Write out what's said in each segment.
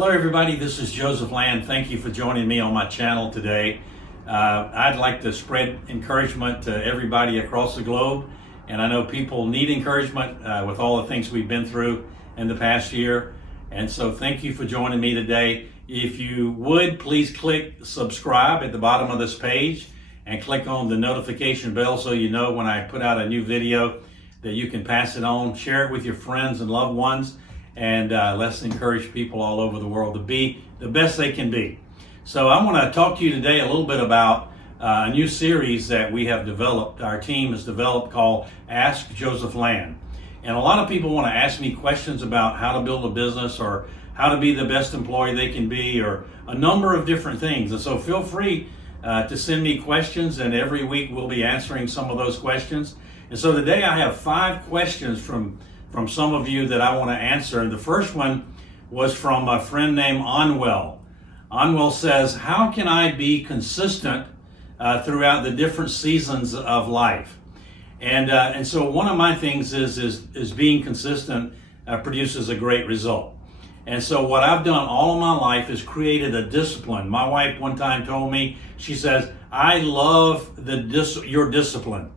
Hello everybody, this is Joseph Land. Thank you for joining me on my channel today. I'd like to spread encouragement to everybody across the globe, and I know people need encouragement with all the things we've been through in the past year, and so thank you for joining me today. If you would, please click subscribe at the bottom of this page and click on the notification bell so you know when I put out a new video that you can pass it on, share it with your friends and loved ones, and let's encourage people all over the world to be the best they can be. So I want to talk to you today a little bit about a new series that we have developed, our team has developed, called Ask Joseph Land. And a lot of people want to ask me questions about how to build a business or how to be the best employee they can be, or a number of different things. And so feel free to send me questions, and every week we'll be answering some of those questions. And so today I have 5 questions from some of you that I want to answer. And the first one was from a friend named Onwell. Onwell says, how can I be consistent throughout the different seasons of life? And so one of my things is being consistent produces a great result. And so what I've done all of my life is created a discipline. My wife one time told me, she says, I love your discipline.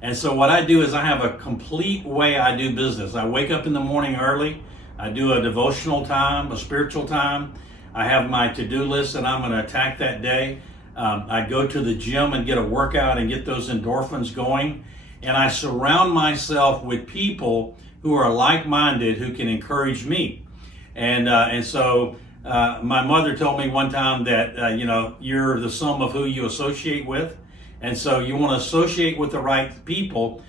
And so what I do is I have a complete way I do business. I wake up in the morning early. I do a devotional time, a spiritual time. I have my to-do list and I'm going to attack that day. I go to the gym and get a workout and get those endorphins going. And I surround myself with people who are like-minded, who can encourage me. And so my mother told me one time that, you're the sum of who you associate with. And so you want to associate with the right people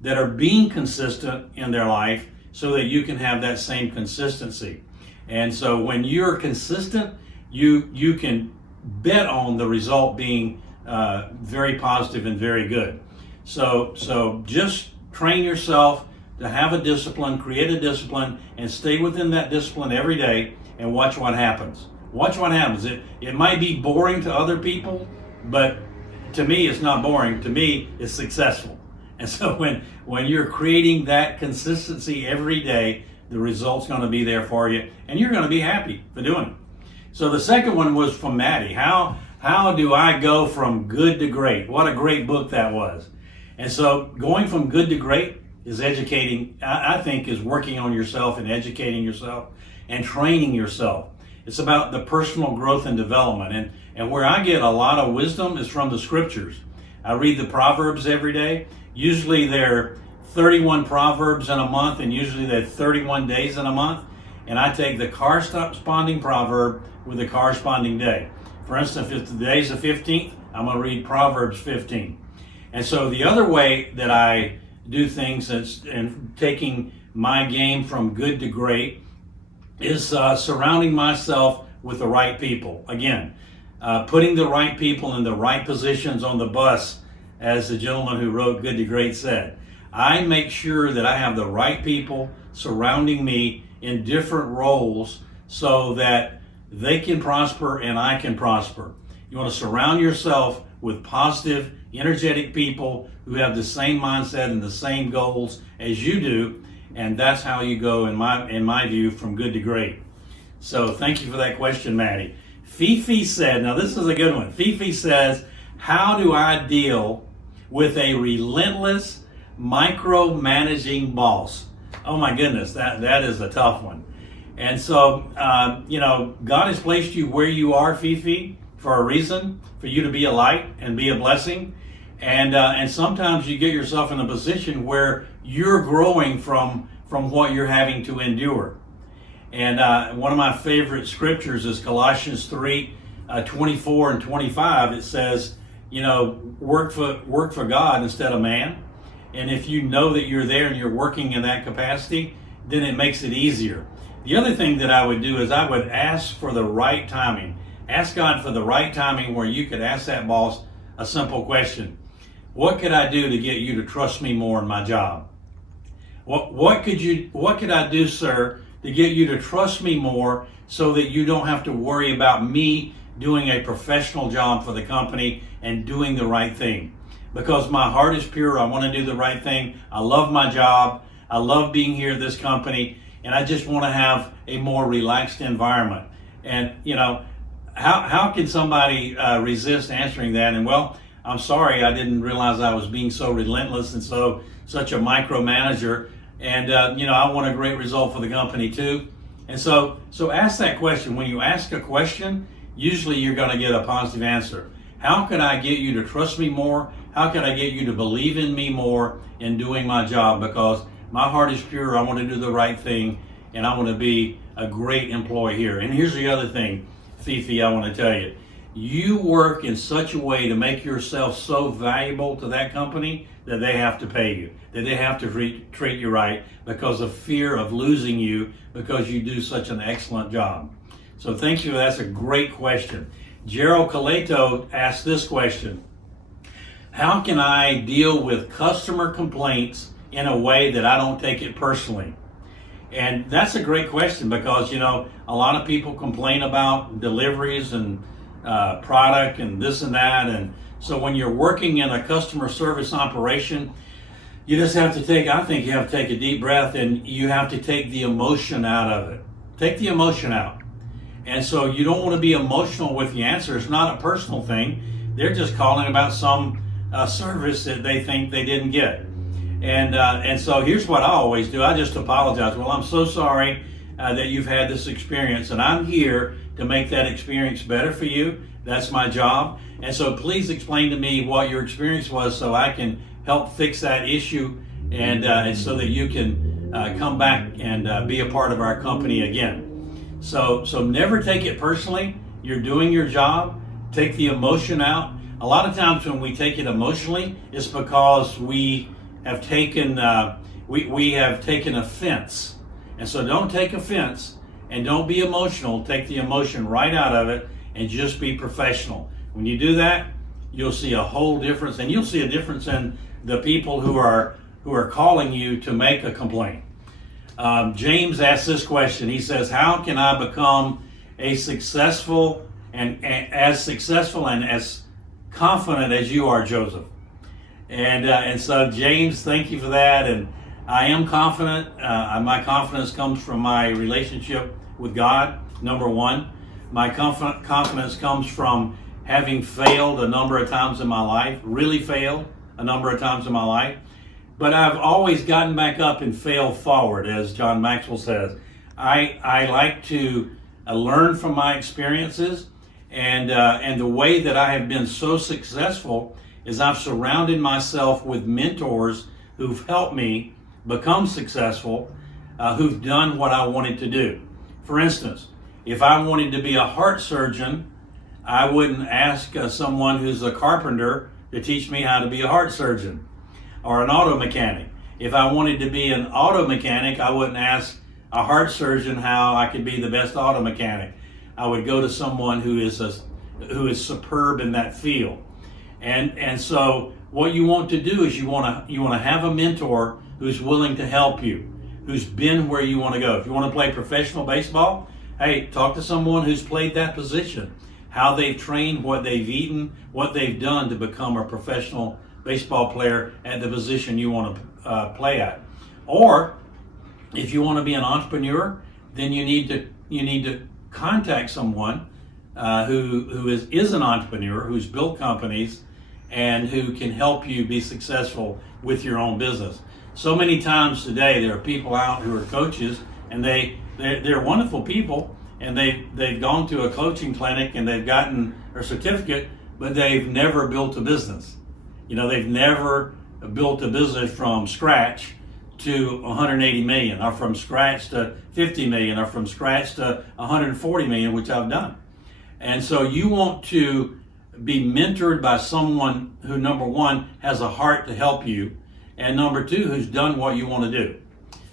that are being consistent in their life so that you can have that same consistency. And so when you're consistent, you can bet on the result being very positive and very good. So just train yourself to have a discipline, create a discipline, and stay within that discipline every day and watch what happens. Watch what happens. It might be boring to other people, but to me, it's not boring. To me, it's successful. And so when you're creating that consistency every day, the result's going to be there for you, and you're going to be happy for doing it. So the second one was from Maddie. How do I go from good to great? What a great book that was. And so going from good to great is educating, I think, is working on yourself and educating yourself and training yourself. It's about the personal growth and development. And where I get a lot of wisdom is from the scriptures. I read the Proverbs every day. Usually there are 31 Proverbs in a month, and usually there are 31 days in a month. And I take the corresponding proverb with the corresponding day. For instance, if today's the 15th, I'm going to read Proverbs 15. And so the other way that I do things and taking my game from good to great is surrounding myself with the right people. Again, putting the right people in the right positions on the bus, as the gentleman who wrote Good to Great said. I make sure that I have the right people surrounding me in different roles so that they can prosper and I can prosper. You want to surround yourself with positive, energetic people who have the same mindset and the same goals as you do, and that's how you go, in my view, from good to great. So thank you for that question, Maddie. Fifi said, now this is a good one. Fifi says, how do I deal with a relentless, micromanaging boss? Oh my goodness, that is a tough one. And so, God has placed you where you are, Fifi, for a reason, for you to be a light and be a blessing. And sometimes you get yourself in a position where you're growing from what you're having to endure. And one of my favorite scriptures is Colossians 3, 24 and 25. It says, work for God instead of man. And if you know that you're there and you're working in that capacity, then it makes it easier. The other thing that I would do is I would ask for the right timing. Ask God for the right timing where you could ask that boss a simple question. What could I do to get you to trust me more in my job? What could I do, sir, to get you to trust me more so that you don't have to worry about me doing a professional job for the company and doing the right thing? Because my heart is pure. I want to do the right thing. I love my job. I love being here at this company. And I just want to have a more relaxed environment. And how can somebody resist answering that? And well, I'm sorry, I didn't realize I was being so relentless and such a micromanager. And I want a great result for the company too. And so ask that question. When you ask a question, usually you're going to get a positive answer. How can I get you to trust me more? How can I get you to believe in me more in doing my job? Because my heart is pure. I want to do the right thing, and I want to be a great employee here. And here's the other thing, Fifi, I want to tell you. You work in such a way to make yourself so valuable to that company that they have to pay you, that they have to treat you right because of fear of losing you because you do such an excellent job. So thank you. That's a great question. Gerald Caleto asked this question. How can I deal with customer complaints in a way that I don't take it personally? And that's a great question because, a lot of people complain about deliveries and product and this and that. And so when you're working in a customer service operation, you just have to take a deep breath and you have to take the emotion out of it. Take the emotion out. And so you don't want to be emotional with the answer. It's not a personal thing. They're just calling about some service that they think they didn't get. And so here's what I always do. I just apologize. Well, I'm so sorry that you've had this experience, and I'm here to make that experience better for you. That's my job. And so please explain to me what your experience was so I can help fix that issue and so that you can come back and be a part of our company again. So never take it personally. You're doing your job. Take the emotion out. A lot of times when we take it emotionally, it's because we have taken offense. And so don't take offense and don't be emotional. Take the emotion right out of it and just be professional. When you do that, you'll see a whole difference, and you'll see a difference in the people who are calling you to make a complaint. James asked this question. He says, how can I become as successful and as confident as you are, Joseph? And so James, thank you for that. And I am confident. My confidence comes from my relationship with God, number one. My confidence comes from having failed a number of times in my life, really failed a number of times in my life. But I've always gotten back up and failed forward, as John Maxwell says. I like to learn from my experiences, and the way that I have been so successful is I've surrounded myself with mentors who've helped me become successful, who've done what I wanted to do. For instance, if I wanted to be a heart surgeon, I wouldn't ask someone who's a carpenter to teach me how to be a heart surgeon, or an auto mechanic. If I wanted to be an auto mechanic, I wouldn't ask a heart surgeon how I could be the best auto mechanic. I would go to someone who is superb in that field. And so what you want to do is you want to have a mentor who's willing to help you, who's been where you want to go. If you want to play professional baseball, hey, talk to someone who's played that position, how they've trained, what they've eaten, what they've done to become a professional baseball player at the position you want to play at. Or if you want to be an entrepreneur, then you need to contact someone who is an entrepreneur, who's built companies, and who can help you be successful with your own business. So many times today, there are people out who are coaches, and they're wonderful people, and they've gone to a coaching clinic and they've gotten a certificate, but they've never built a business. They've never built a business from scratch to 180 million, or from scratch to 50 million, or from scratch to 140 million, which I've done. And so you want to be mentored by someone who, number one, has a heart to help you, and number two, who's done what you want to do.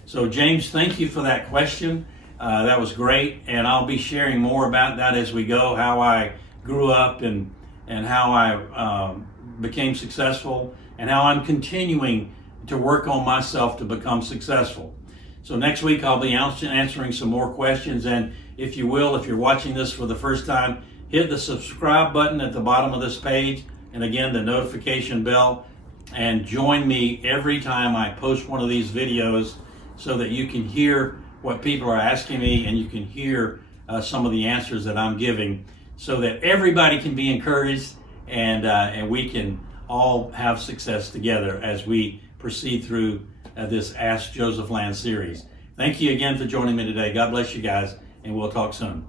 So James, thank you for that question. That was great, and I'll be sharing more about that as we go, how I grew up and how I became successful, and how I'm continuing to work on myself to become successful. So next week I'll be answering some more questions, and if you will, if you're watching this for the first time, hit the subscribe button at the bottom of this page, and again the notification bell, and join me every time I post one of these videos so that you can hear what people are asking me, and you can hear some of the answers that I'm giving so that everybody can be encouraged and we can all have success together as we proceed through this Ask Joseph Land series. Thank you again for joining me today. God bless you guys, and we'll talk soon.